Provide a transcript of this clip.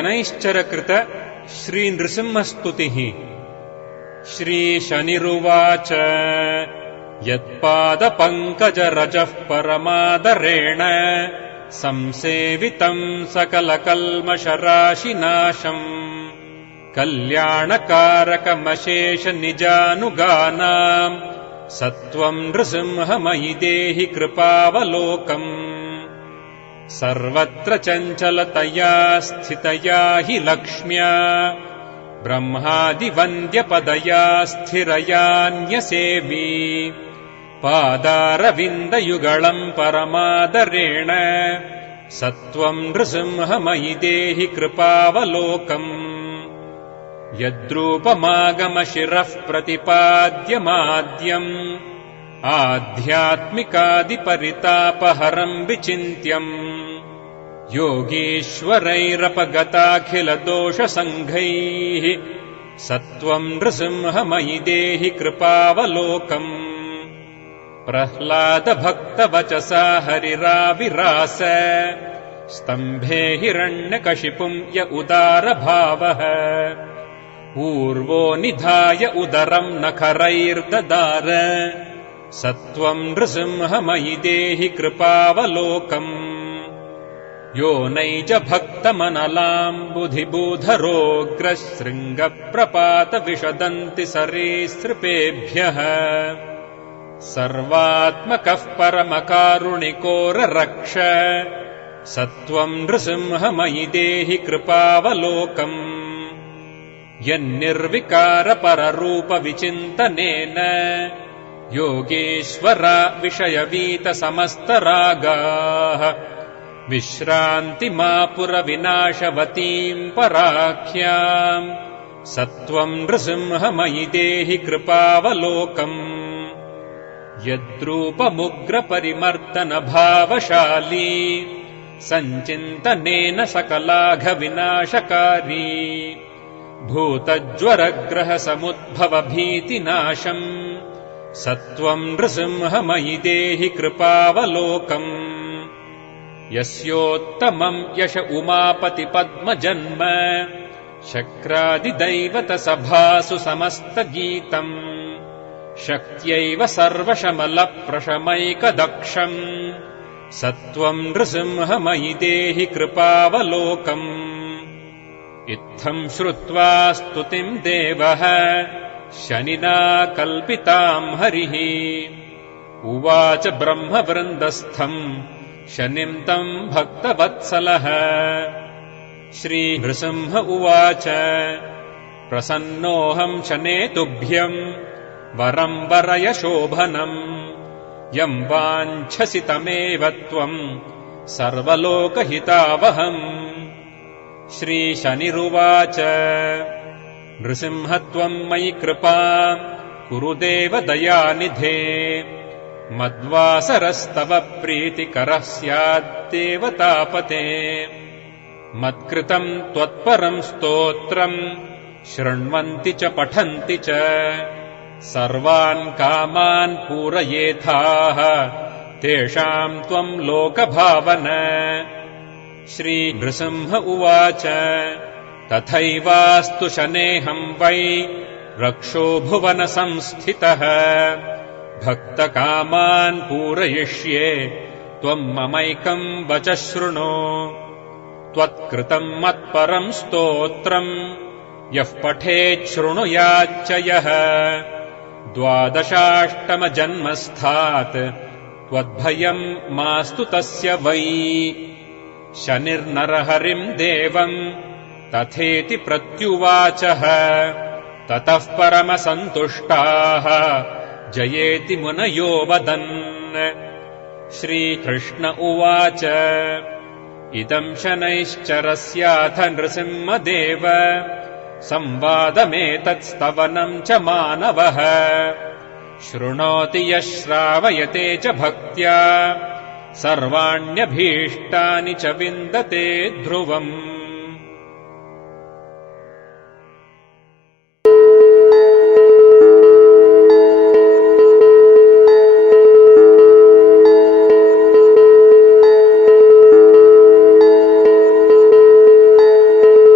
शनैश्चरकृत श्रीनृसिंहस्तुतिः। श्रीशनिरुवाच यत्पादपङ्कजरजः परमादरेण संसेवितम् सकलकल्मषराशिनाशम् कल्याणकारकमशेषनिजानुगानाम् सत्त्वम् नृसिंहमयि देहि कृपावलोकम्। सर्वत्र चञ्चलतया स्थितया हि लक्ष्म्या ब्रह्मादिवन्द्यपदया स्थिरयान्यसेवी पादारविन्दयुगळम् परमादरेण सत्त्वम् नृसिंहमयि देहि कृपावलोकम्। यद्रूपमागमशिरः प्रतिपाद्यमाद्यम् आध्यात्मिकादिपरितापहरम् विचिन्त्यम् योगीश्वरैरपगताखिलदोषसङ्घैः सत्त्वम् नृसिंहमयि देहि कृपावलोकम्। प्रह्लादभक्तवचसा हरिराविरास स्तम्भे हिरण्यकशिपुम् य उदारभावः ऊर्वो निधाय उदरम् नखरैर्ददार सत्त्वम् नृसिंहमयि देहि कृपावलोकम्। यो नैजभक्तमनलाम्बुधिबूधरोग्रशृङ्गप्रपातविशदन्ति सरीसृपेभ्यः सर्वात्मकः परमकारुणिकोररक्ष सत्त्वम् नृसिंहमयि देहि कृपावलोकम्। यन्निर्विकारपररूपविचिन्तनेन योगेश्वरा विषयवीतसमस्तरागाः विश्रान्तिमापुरविनाशवतीम् पराख्याम् सत्त्वम् नृसिंहमयि देहि कृपावलोकम्। यद्रूपमुग्रपरिमर्दनभावशाली सञ्चिन्तनेन सकलाघविनाशकारी भूतज्वरग्रहसमुद्भवभीतिनाशम् सत्त्वम् नृसिंहमयि देहि कृपावलोकम्। यस्योत्तमम् यश उमापतिपद्मजन्म शक्रादिदैवतसभासु समस्तगीतम् शक्त्यैव सर्वशमलप्रशमैकदक्षम् सत्त्वम् नृसिंहमयि देहि कृपावलोकम्। इत्थम् श्रुत्वा स्तुतिम् देवः शनिना कल्पिताम् हरिः उवाच ब्रह्मवृन्दस्थम् शनिम् तम् भक्तवत्सलः। श्रीनृसिंह उवाच प्रसन्नोऽहम् शने तुभ्यम् वरम् वरय शोभनम् यम् वाञ्छसि तमेव त्वम् सर्वलोकहितावहम्। श्रीशनिरुवाच नृसिंह त्वम् मयि कृपाम् कुरु देवदयानिधे मद्वासरस्तव प्रीतिकरः स्याद्देवतापते। मत्कृतम् त्वत्परम् स्तोत्रम् शृण्वन्ति च पठन्ति च सर्वान् कामान् पूरयेथाः तेषाम् त्वम् लोकभावन। श्रीनृसिंह उवाच तथैवास्तु शनेऽहम् वै रक्षो भुवनसंस्थितः भक्तकामान् पूरयिष्ये त्वम् ममैकम् वचः शृणु। त्वत्कृतम् मत्परम् स्तोत्रम् यः पठेत् शृणुयाच्च यः द्वादशाष्टमजन्मस्थात् त्वद्भयम् मास्तु तस्य वै। शनिर्नरहरिम् देवम् तथेति प्रत्युवाचः ततः परमसन्तुष्टाः जयेति मुनयो वदन्। श्रीकृष्ण उवाच इदम् शनैश्चरस्याथ नृसिंहदेव संवादमेतत्स्तवनम् च मानवः शृणोति यः श्रावयते च भक्त्या सर्वाण्यभीष्टानि च विन्दते ध्रुवम्।